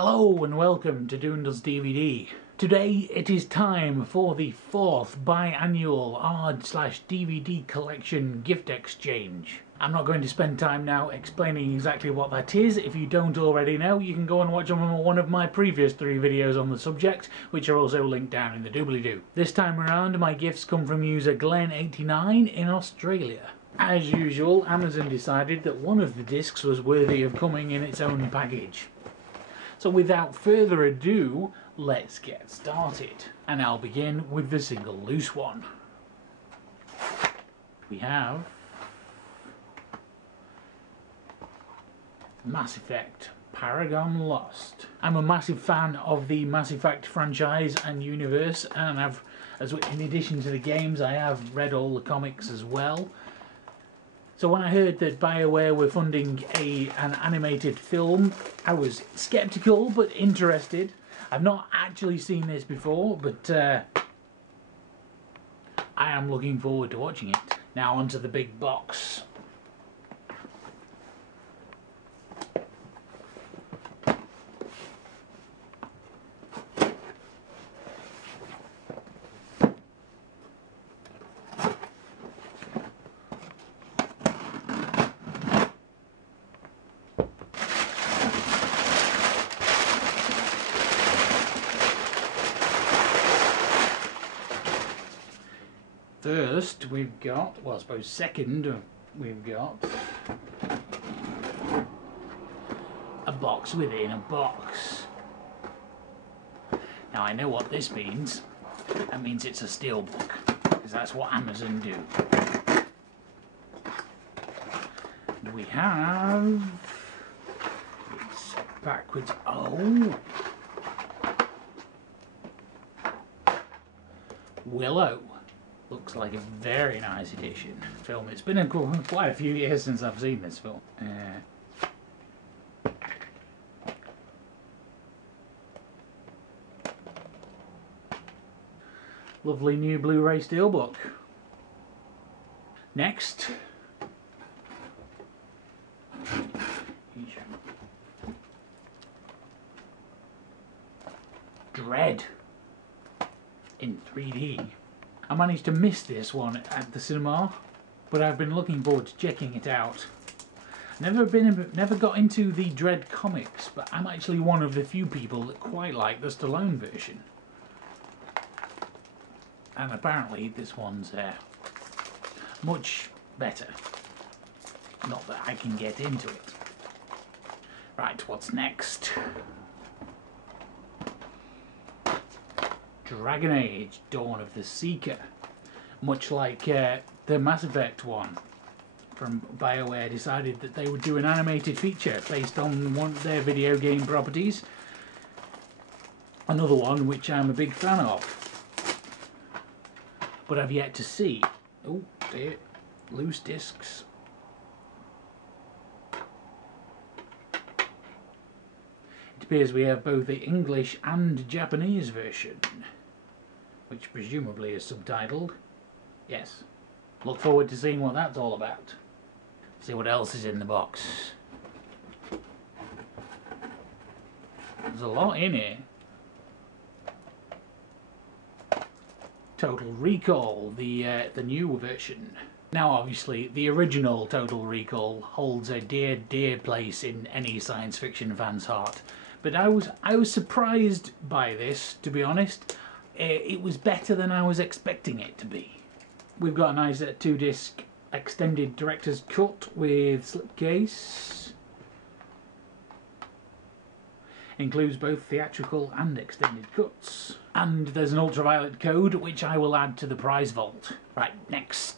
Hello and welcome to Doondoes DVD. Today it is time for the 4th biannual ARD/DVD collection gift exchange. I'm not going to spend time now explaining exactly what that is. If you don't already know, you can go and watch one of my previous 3 videos on the subject, which are also linked down in the doobly-doo. This time around my gifts come from user Glenn89 in Australia. As usual, Amazon decided that one of the discs was worthy of coming in its own package. So without further ado, let's get started. And I'll begin with the single loose one. We have Mass Effect Paragon Lost. I'm a massive fan of the Mass Effect franchise and universe, and in addition to the games, I have read all the comics as well. So when I heard that BioWare were funding an animated film, I was skeptical but interested. I've not actually seen this before, but I am looking forward to watching it. Now onto the big box. First we've got, well I suppose second we've got a box within a box. Now I know what this means. That means it's a steelbook, because that's what Amazon do. And we have, it's backwards, oh! Willow. Looks like a very nice edition film. It's been quite a few years since I've seen this film. Lovely new Blu-ray steelbook. Next, Dread in 3D. I managed to miss this one at the cinema, but I've been looking forward to checking it out. Never got into the Dread comics, but I'm actually one of the few people that quite like the Stallone version. And apparently this one's much better. Not that I can get into it. Right, what's next? Dragon Age, Dawn of the Seeker. Much like the Mass Effect one from BioWare decided that they would do an animated feature based on one of their video game properties. Another one which I'm a big fan of. But I've yet to see. Oh dear, loose discs. It appears we have both the English and Japanese version, which presumably is subtitled. Yes. Look forward to seeing what that's all about. See what else is in the box. There's a lot in here. Total Recall, the new version. Now obviously the original Total Recall holds a dear, dear place in any science fiction fan's heart. But I was surprised by this, to be honest. It was better than I was expecting it to be. We've got a nice 2-disc extended director's cut with slipcase. Includes both theatrical and extended cuts. And there's an ultraviolet code which I will add to the prize vault. Right, next.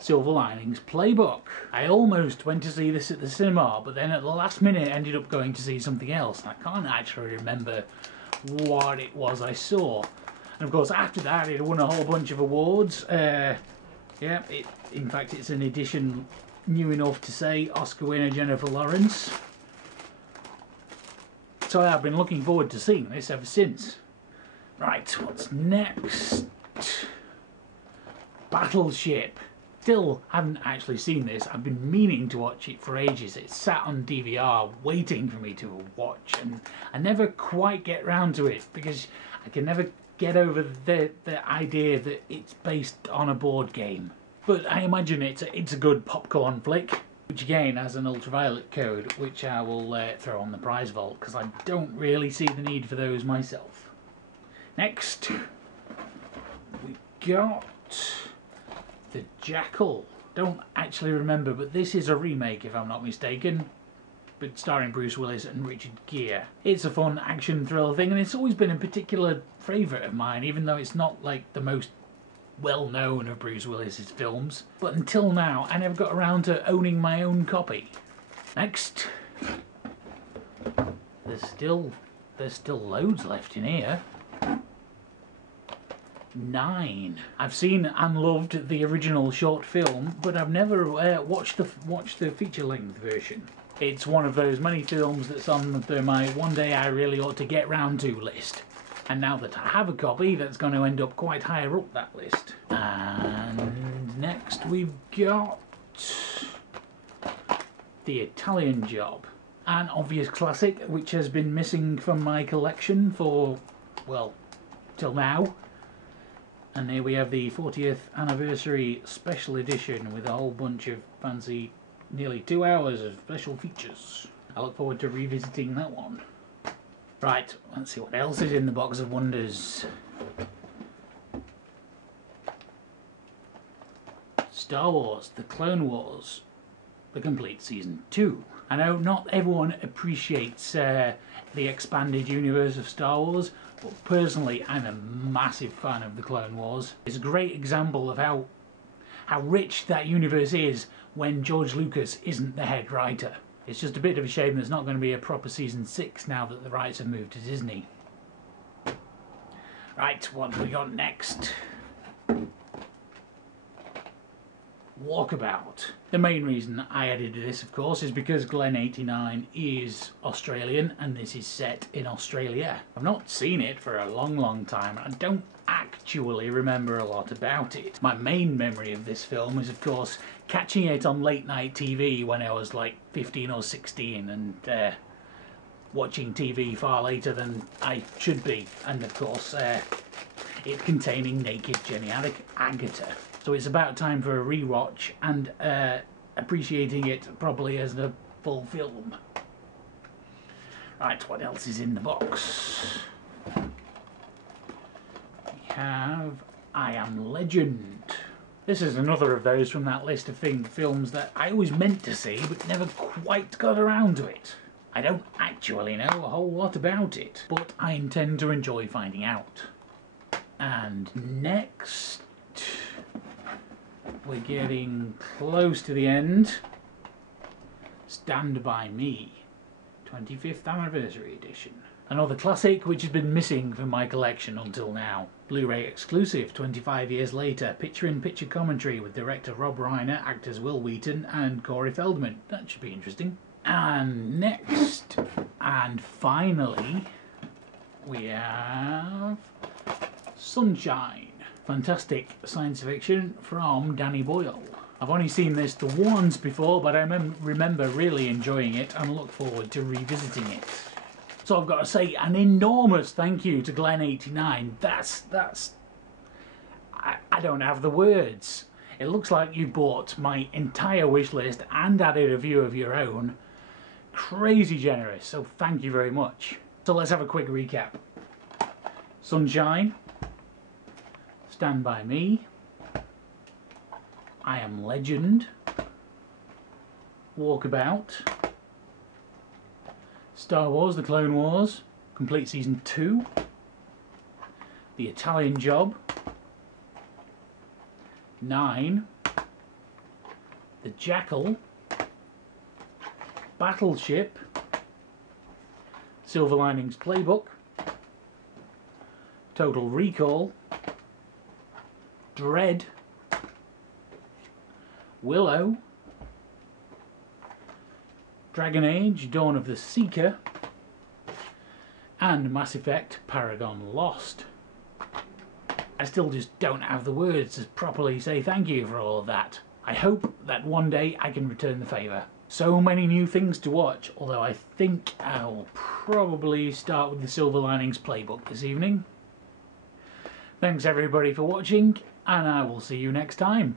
Silver Linings Playbook. I almost went to see this at the cinema, but then at the last minute ended up going to see something else. I can't actually remember what it was I saw. And of course after that it won a whole bunch of awards. Yeah, in fact it's an edition new enough to say Oscar winner Jennifer Lawrence. So I've been looking forward to seeing this ever since. Right, what's next? Battleship still haven't actually seen this. I've been meaning to watch it for ages. It's sat on DVR waiting for me to watch, and I never quite get round to it because I can never get over the idea that it's based on a board game. But I imagine it's a good popcorn flick, which again has an ultraviolet code, which I will throw on the prize vault because I don't really see the need for those myself. Next, we got The Jackal. Don't actually remember, but this is a remake if I'm not mistaken, but starring Bruce Willis and Richard Gere. It's a fun action thriller thing, and it's always been a particular favourite of mine, even though it's not like the most well known of Bruce Willis's films. But until now, I never got around to owning my own copy. Next, there's still loads left in here. 9. I've seen and loved the original short film, but I've never watched the feature-length version. It's one of those many films that's on my one day I really ought to get round to list. And now that I have a copy, that's going to end up quite higher up that list. And next we've got The Italian Job. An obvious classic which has been missing from my collection for, well, till now. And here we have the 40th anniversary special edition with a whole bunch of fancy, nearly 2 hours of special features. I look forward to revisiting that one. Right, let's see what else is in the box of wonders. Star Wars, The Clone Wars, the complete Season 2. I know not everyone appreciates the expanded universe of Star Wars, but personally I'm a massive fan of The Clone Wars. It's a great example of how rich that universe is when George Lucas isn't the head writer. It's just a bit of a shame there's not going to be a proper Season 6 now that the rights have moved to Disney. Right, what have we got next? Walkabout. The main reason I added this, of course, is because Glen 89 is Australian and this is set in Australia. I've not seen it for a long time. I don't actually remember a lot about it. My main memory of this film is, of course, catching it on late night TV when I was like 15 or 16 and watching TV far later than I should be, and of course it containing naked Jenny Agutter. So it's about time for a rewatch and appreciating it properly as a full film. Right, what else is in the box? We have I Am Legend. This is another of those from that list of films that I always meant to see but never quite got around to it. I don't actually know a whole lot about it, but I intend to enjoy finding out. And next, we're getting close to the end. Stand By Me, 25th Anniversary Edition. Another classic which has been missing from my collection until now. Blu-ray exclusive, 25 years later. Picture-in-picture commentary with director Rob Reiner, actors Will Wheaton and Corey Feldman. That should be interesting. And next, and finally, we have Sunshine. Fantastic science fiction from Danny Boyle. I've only seen this the once before, but I remember really enjoying it and look forward to revisiting it. So I've got to say an enormous thank you to Glen 89. I don't have the words. It looks like you bought my entire wish list and added a few of your own. Crazy generous, so thank you very much. So let's have a quick recap. Sunshine, Stand By Me, I Am Legend, Walkabout, Star Wars, The Clone Wars, complete Season 2, The Italian Job, 9, The Jackal, Battleship, Silver Linings Playbook, Total Recall, Dread, Willow, Dragon Age, Dawn of the Seeker, and Mass Effect Paragon Lost. I still just don't have the words to properly say thank you for all of that. I hope that one day I can return the favour. So many new things to watch, although I think I'll probably start with the Silver Linings Playbook this evening. Thanks everybody for watching, and I will see you next time.